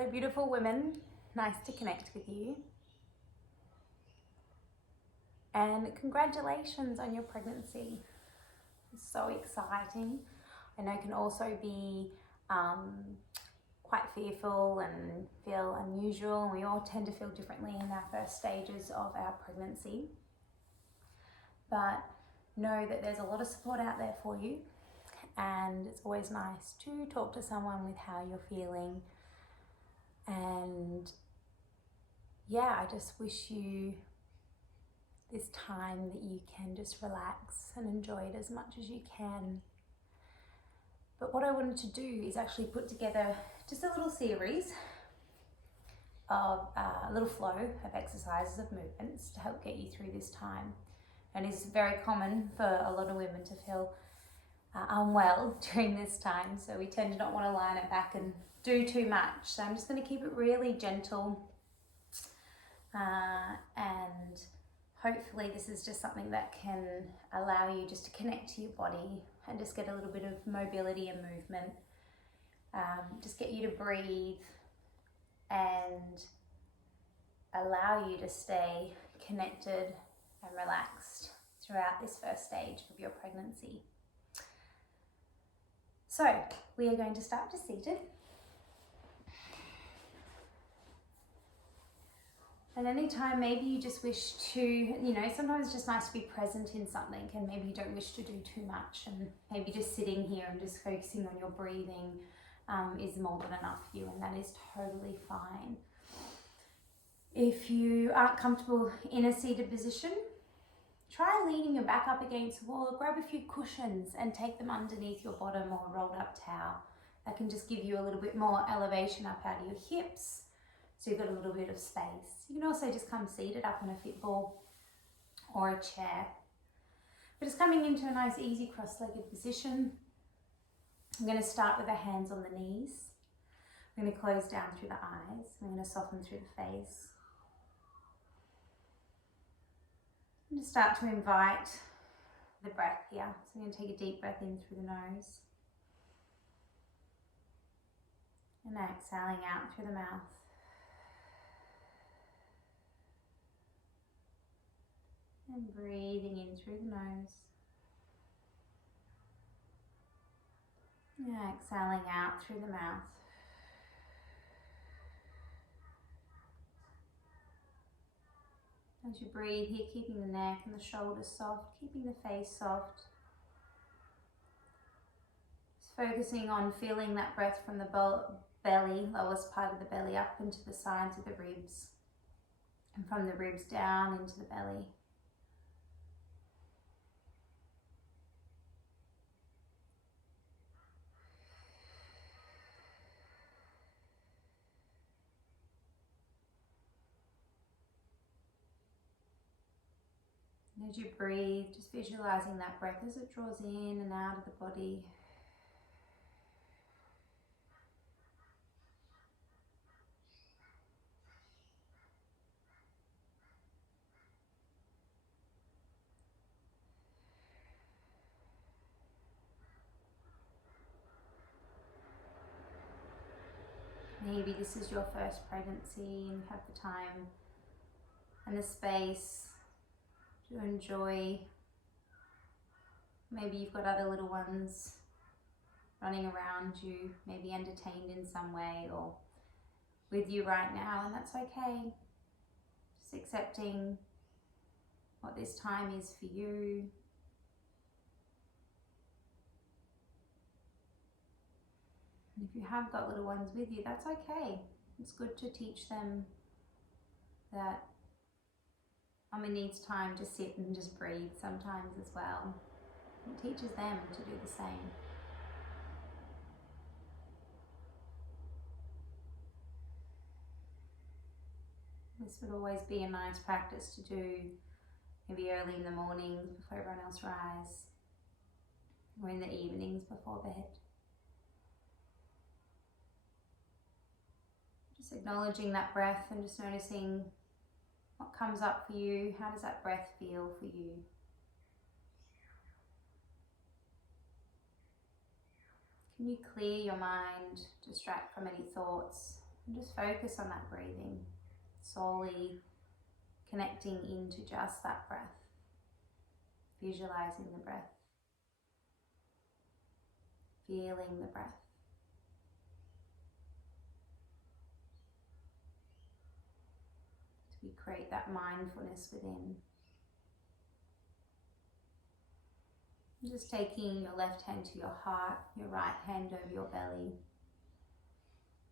Hello beautiful women, nice to connect with you. And congratulations on your pregnancy. It's so exciting. I know it can also be quite fearful and feel unusual. We all tend to feel differently in our first stages of our pregnancy. But know that there's a lot of support out there for you, and it's always nice to talk to someone with how you're feeling. And yeah, I just wish you this time that you can just relax and enjoy it as much as you can. But what I wanted to do is actually put together just a little series of a little flow of exercises, of movements to help get you through this time. And it's very common for a lot of women to feel unwell during this time, so we tend to not want to line it back and do too much. So I'm just going to keep it really gentle, and hopefully this is just something that can allow you just to connect to your body and just get a little bit of mobility and movement. Just get you to breathe and allow you to stay connected and relaxed throughout this first stage of your pregnancy. So we are going to start just seated. And anytime maybe you just wish to, sometimes it's just nice to be present in something, and maybe you don't wish to do too much, and maybe just sitting here and just focusing on your breathing is more than enough for you, and that is totally fine. If you aren't comfortable in a seated position, try leaning your back up against the wall, or grab a few cushions and take them underneath your bottom, or a rolled up towel. That can just give you a little bit more elevation up out of your hips, so you've got a little bit of space. You can also just come seated up on a fit ball or a chair. But just coming into a nice easy cross-legged position. I'm going to start with the hands on the knees. I'm going to close down through the eyes. I'm going to soften through the face. And just start to invite the breath here. So I'm going to take a deep breath in through the nose. And exhaling out through the mouth. And breathing in through the nose. And exhaling out through the mouth. As you breathe here, keeping the neck and the shoulders soft, keeping the face soft. Just focusing on feeling that breath from the belly, lowest part of the belly, up into the sides of the ribs. And from the ribs down into the belly. As you breathe, just visualizing that breath as it draws in and out of the body. Maybe this is your first pregnancy and you have the time and the space to enjoy. Maybe you've got other little ones running around you, maybe entertained in some way or with you right now, and that's okay. Just accepting what this time is for you. And if you have got little ones with you, that's okay. It's good to teach them that Mummy needs time to sit and just breathe sometimes as well. It teaches them to do the same. This would always be a nice practice to do, maybe early in the mornings before everyone else rise, or in the evenings before bed. Just acknowledging that breath and just noticing what comes up for you. How does that breath feel for you? Can you clear your mind, distract from any thoughts And just focus on that breathing, solely connecting into just that breath, visualizing the breath, feeling the breath. So we create that mindfulness within. Just taking your left hand to your heart, your right hand over your belly.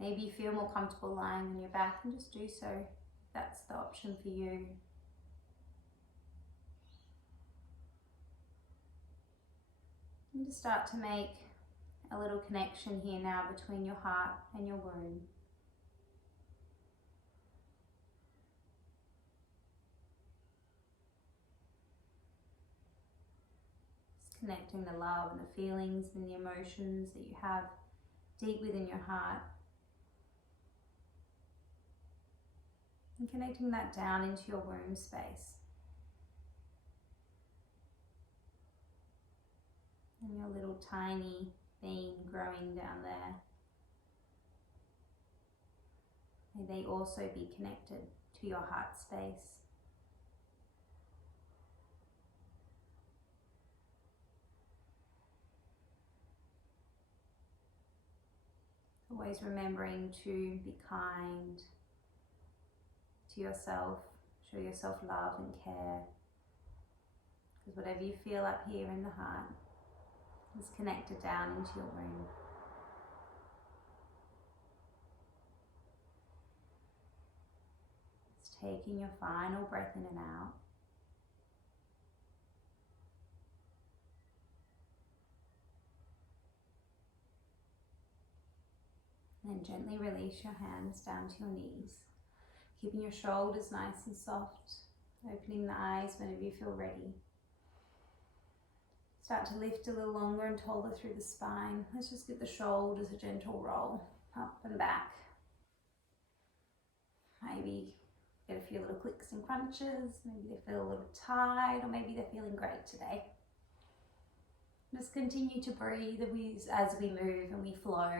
Maybe you feel more comfortable lying on your back, and just do so. That's the option for you. And just start to make a little connection here now between your heart and your womb. Just connecting the love and the feelings and the emotions that you have deep within your heart. And connecting that down into your womb space. And your little tiny being growing down there. May they also be connected to your heart space. Always remembering to be kind to yourself, show yourself love and care, because whatever you feel up here in the heart is connected down into your womb. Just taking your final breath in and out. And then gently release your hands down to your knees. Keeping your shoulders nice and soft, opening the eyes whenever you feel ready. Start to lift a little longer and taller through the spine. Let's just give the shoulders a gentle roll up and back. Maybe get a few little clicks and crunches. Maybe they feel a little tight, or maybe they're feeling great today. Just continue to breathe as we move and we flow.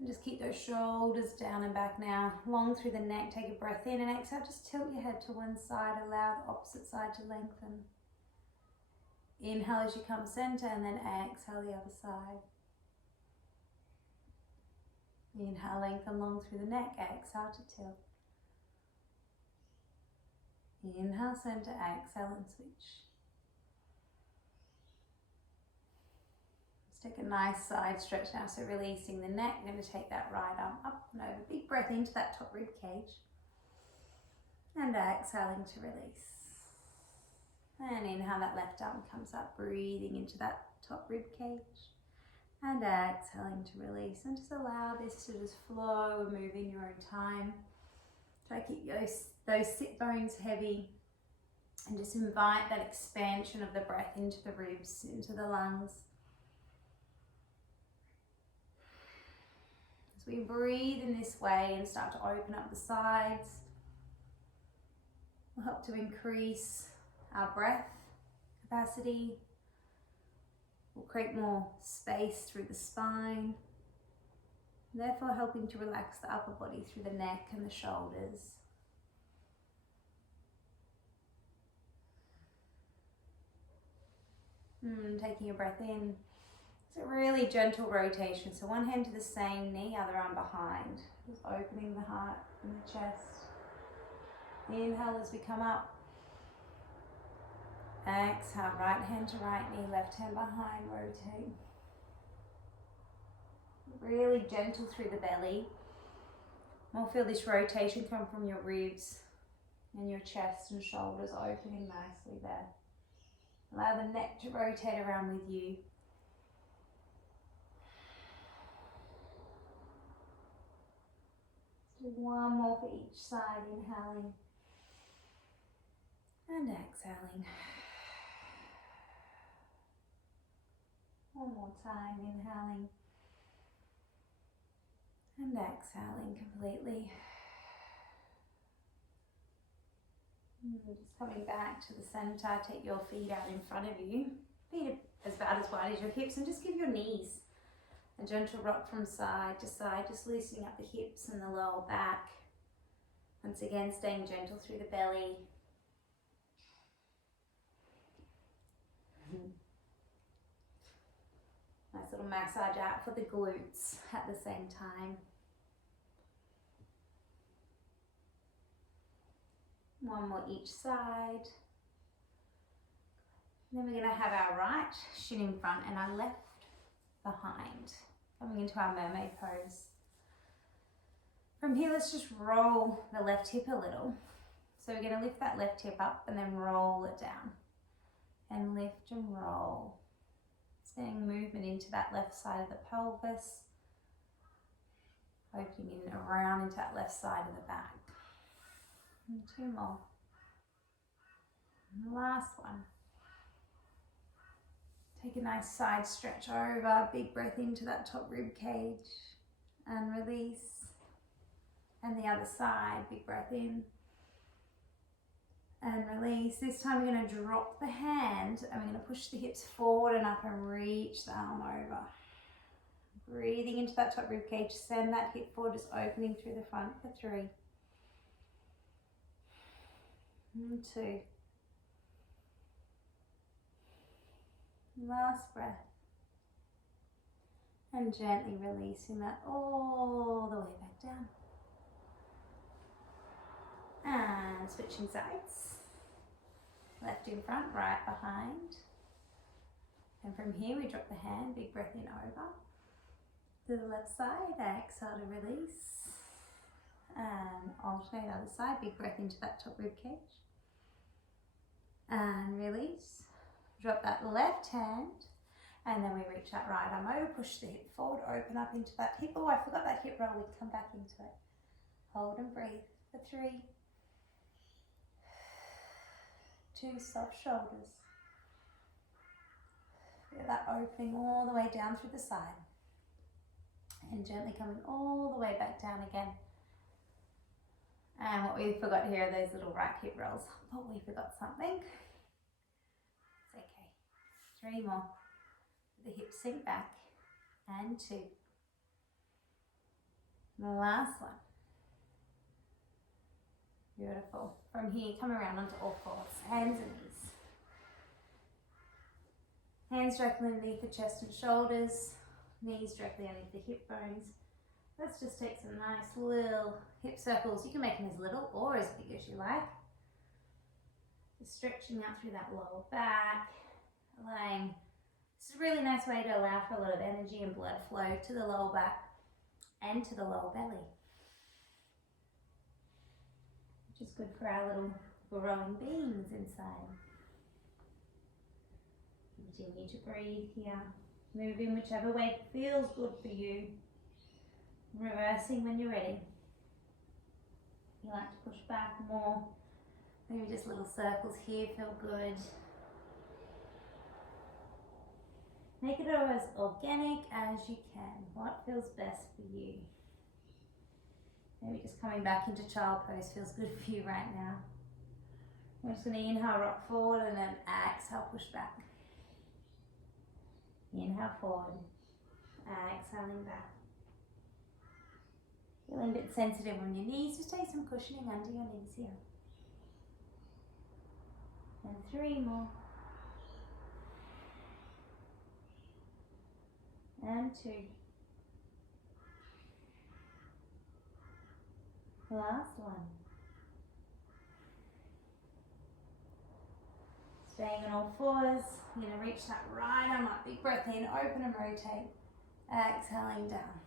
And just keep those shoulders down and back now, long through the neck. Take a breath in and exhale. Just tilt your head to one side, allow the opposite side to lengthen. Inhale as you come center, and then exhale the other side. Inhale, lengthen long through the neck, exhale to tilt. Inhale, center, exhale and switch. Let's take a nice side stretch now, so releasing the neck. We're going to take that right arm up and over. Big breath into that top rib cage. And exhaling to release. And inhale, that left arm comes up, breathing into that top rib cage. And exhaling to release. And just allow this to just flow and move in your own time. Try to keep those sit bones heavy. And just invite that expansion of the breath into the ribs, into the lungs. As we breathe in this way and start to open up the sides, we'll help to increase our breath capacity. We'll create more space through the spine, therefore helping to relax the upper body through the neck and the shoulders. Taking a breath in. It's a really gentle rotation. So one hand to the same knee, other arm behind. Just opening the heart and the chest. Inhale as we come up. Exhale, right hand to right knee, left hand behind, rotate. Really gentle through the belly. We'll feel this rotation come from your ribs and your chest and shoulders opening nicely there. Allow the neck to rotate around with you. Let's do one more for each side, inhaling and exhaling. One more time, inhaling and exhaling completely. Just coming back to the center, take your feet out in front of you. Feet are about as wide as your hips, and just give your knees A gentle rock from side to side, just loosening up the hips and the lower back. Once again, staying gentle through the belly. Nice little massage out for the glutes at the same time. One more each side. Then we're going to have our right shin in front and our left behind. Coming into our mermaid pose. From here, let's just roll the left hip a little. So we're going to lift that left hip up and then roll it down. And lift and roll. Getting movement into that left side of the pelvis. Opening in around into that left side of the back. And 2 more. And the last one. Take a nice side stretch over. Big breath into that top rib cage. And release. And the other side. Big breath in. And release. This time we're going to drop the hand and we're going to push the hips forward and up and reach the arm over. Breathing into that top rib cage. Send that hip forward, just opening through the front for 3. And 2. Last breath. And gently releasing that all the way back down. And switching sides. Left in front, right behind. And from here we drop the hand, big breath in over. To the left side, exhale to release. And alternate other side, big breath into that top rib cage. And release. Drop that left hand. And then we reach that right arm over, push the hip forward, open up into that hip. Oh, I forgot that hip roll, we come back into it. Hold and breathe for 3. 2 soft shoulders. Feel that opening all the way down through the side. And gently coming all the way back down again. And what we forgot here are those little right hip rolls. I thought we forgot something. It's okay. 3 more. The hips sink back. And 2. The last one. Beautiful. From here, come around onto all 4s, hands and knees. Hands directly underneath the chest and shoulders, knees directly underneath the hip bones. Let's just take some nice little hip circles. You can make them as little or as big as you like. Just stretching out through that lower back, allowing, this is a really nice way to allow for a lot of energy and blood flow to the lower back and to the lower belly. Which is good for our little growing beings inside. Continue to breathe here. Move in whichever way feels good for you. Reversing when you're ready. If you like to push back more, maybe just little circles here feel good. Make it as organic as you can. What feels best for you? Maybe just coming back into child pose feels good for you right now. We're just going to inhale, rock forward, and then exhale, push back. Inhale forward, exhaling back. Feeling a bit sensitive on your knees, just take some cushioning under your knees here. And 3 more. And 2. Last one. Staying on all 4s, you're going to reach that right arm up, big breath in, open and rotate, exhaling down.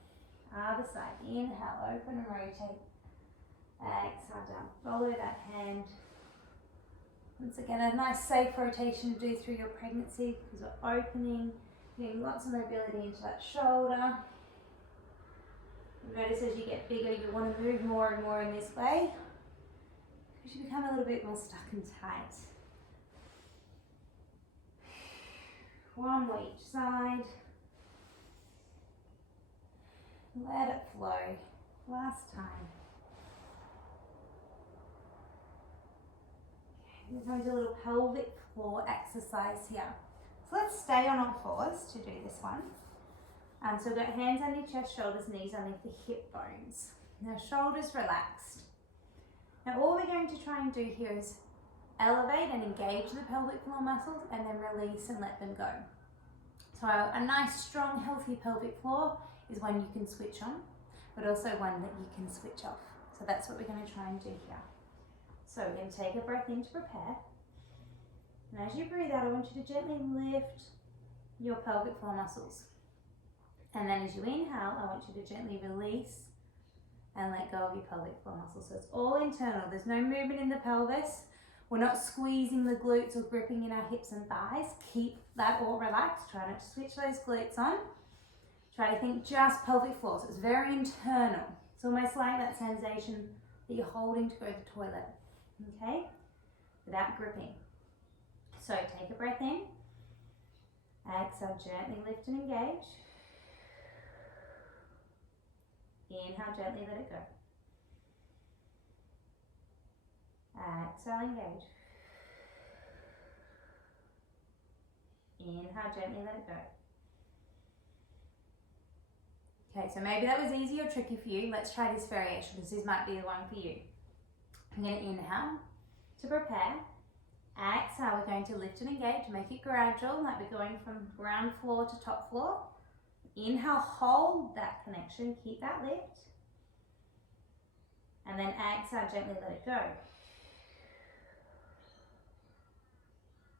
Other side, inhale, open and rotate, exhale down. Follow that hand. Once again, a nice safe rotation to do through your pregnancy because we're opening, getting lots of mobility into that shoulder. Notice as you get bigger, you want to move more and more in this way because you become a little bit more stuck and tight. 1 more each side. Let it flow. Last time. Okay, we're going to do a little pelvic floor exercise here. So let's stay on all 4s to do this one. So we've got hands underneath chest, shoulders, knees underneath the hip bones. Now shoulders relaxed. Now all we're going to try and do here is elevate and engage the pelvic floor muscles and then release and let them go. So a nice, strong, healthy pelvic floor is one you can switch on, but also one that you can switch off. So that's what we're going to try and do here. So we're going to take a breath in to prepare. And as you breathe out, I want you to gently lift your pelvic floor muscles. And then as you inhale, I want you to gently release and let go of your pelvic floor muscles. So it's all internal. There's no movement in the pelvis. We're not squeezing the glutes or gripping in our hips and thighs. Keep that all relaxed. Try not to switch those glutes on. Try to think just pelvic floor. So it's very internal. It's almost like that sensation that you're holding to go to the toilet. Okay? Without gripping. So take a breath in. Exhale, gently lift and engage. Inhale, gently let it go. Exhale, engage. Inhale, gently let it go. Okay, so maybe that was easy or tricky for you. Let's try this variation because this might be the one for you. I'm going to inhale to prepare. Exhale, we're going to lift and engage. Make it gradual, like we're going from ground floor to top floor. Inhale, hold that connection, keep that lift. And then exhale, gently let it go.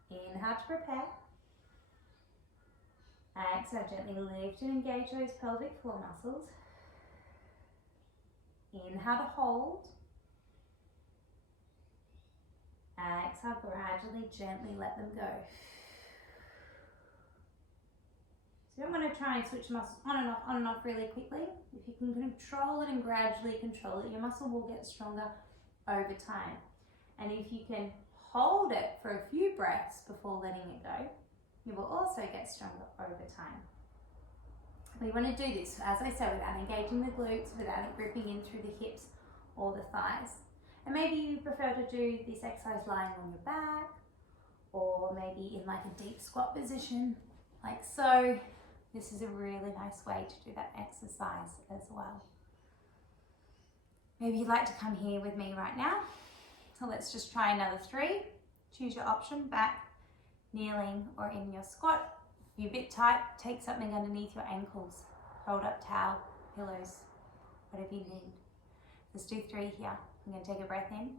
Inhale to prepare. Exhale, gently lift and engage those pelvic floor muscles. Inhale to hold. Exhale, gradually, gently let them go. So you don't want to try and switch muscles on and off really quickly. If you can control it and gradually control it, your muscle will get stronger over time. And if you can hold it for a few breaths before letting it go, you will also get stronger over time. We want to do this, as I said, without engaging the glutes, without it gripping in through the hips or the thighs. And maybe you prefer to do this exercise lying on your back, or maybe in like a deep squat position, like so. This is a really nice way to do that exercise as well. Maybe you'd like to come here with me right now. So let's just try another 3. Choose your option, back, kneeling, or in your squat. If you're a bit tight, take something underneath your ankles. Hold up towel, pillows, whatever you need. Let's do 3 here. I'm going to take a breath in.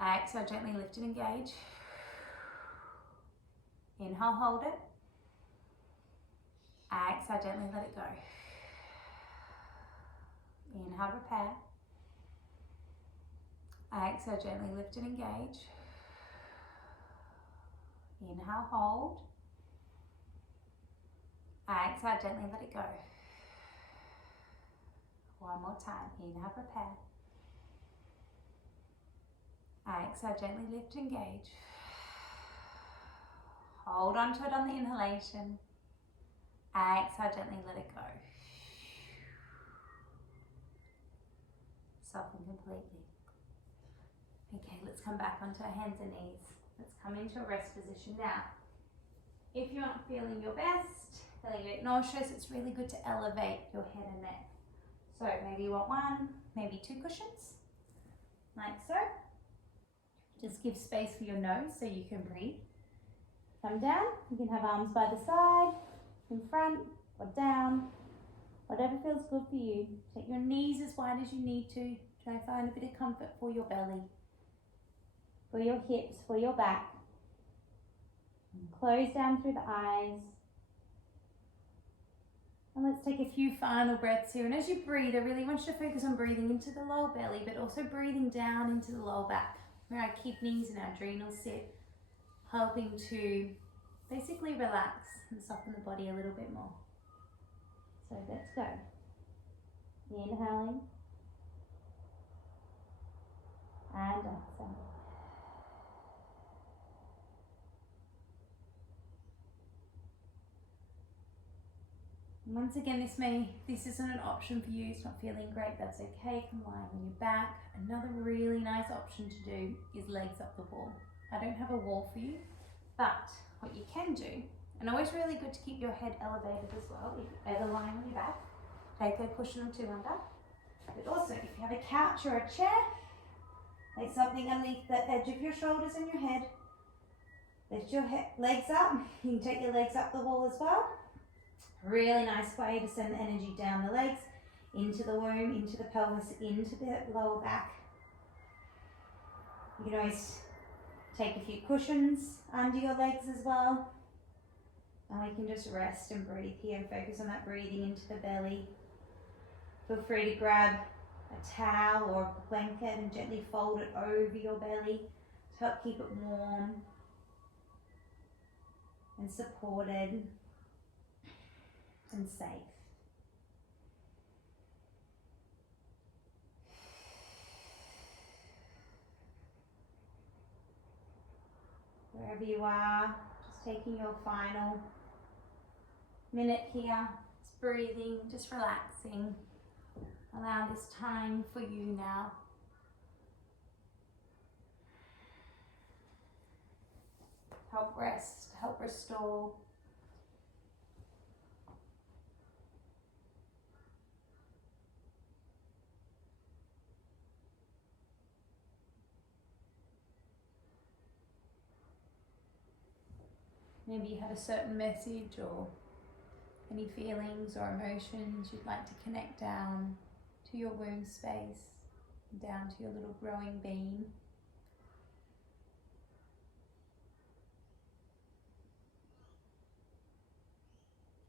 Exhale, gently lift and engage. Inhale, hold it. Exhale, gently let it go. Inhale, prepare. Exhale, gently lift and engage. Inhale, hold. Exhale, gently let it go. One more time. Inhale, prepare. Exhale, gently lift, engage. Hold on to it on the inhalation. Exhale, gently let it go. Soften completely. Okay, let's come back onto our hands and knees. Let's come into a rest position now. If you're not feeling your best, feeling a bit nauseous, it's really good to elevate your head and neck. So maybe you want 1, maybe 2 cushions, like so. Just give space for your nose so you can breathe. Come down, you can have arms by the side, in front or down, whatever feels good for you. Take your knees as wide as you need to. Try and find a bit of comfort for your belly, for your hips, for your back. And close down through the eyes. And let's take a few final breaths here. And as you breathe, I really want you to focus on breathing into the lower belly, but also breathing down into the lower back, where our kidneys and our adrenals sit, helping to basically relax and soften the body a little bit more. So let's go. Inhaling and exhaling. And once again, this isn't an option for you. It's not feeling great, that's okay. Come lie on your back. Another really nice option to do is legs up the wall. I don't have a wall for you, but what you can do And always really good to keep your head elevated as well. If you ever lie on your back, take a cushion or two under. But also, if you have a couch or a chair, lay something underneath the edge of your shoulders and your head. Lift your legs up. You can take your legs up the wall as well. Really nice way to send the energy down the legs, into the womb, into the pelvis, into the lower back. You can always take a few cushions under your legs as well. And we can just rest and breathe here and focus on that breathing into the belly. Feel free to grab a towel or a blanket and gently fold it over your belly to help keep it warm and supported and safe. Wherever you are, just taking your final minute here, just breathing, just relaxing. Allow this time for you now. Help rest, help restore. Maybe you have a certain message or any feelings or emotions you'd like to connect down to your womb space, down to your little growing being.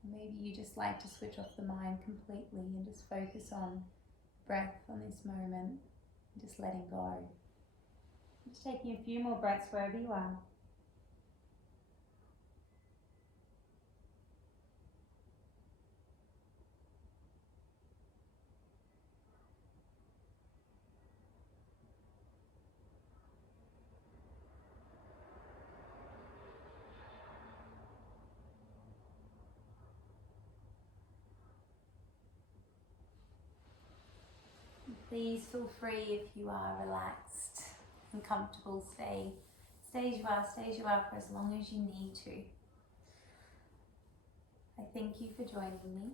Maybe you just like to switch off the mind completely and just focus on breath on this moment, and just letting go. Just taking a few more breaths wherever you are. Please feel free, if you are relaxed and comfortable, stay as you are for as long as you need to. I thank you for joining me.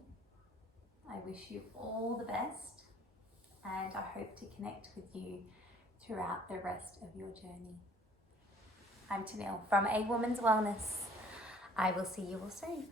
I wish you all the best, and I hope to connect with you throughout the rest of your journey. I'm Tenille from A Woman's Wellness. I will see you all soon.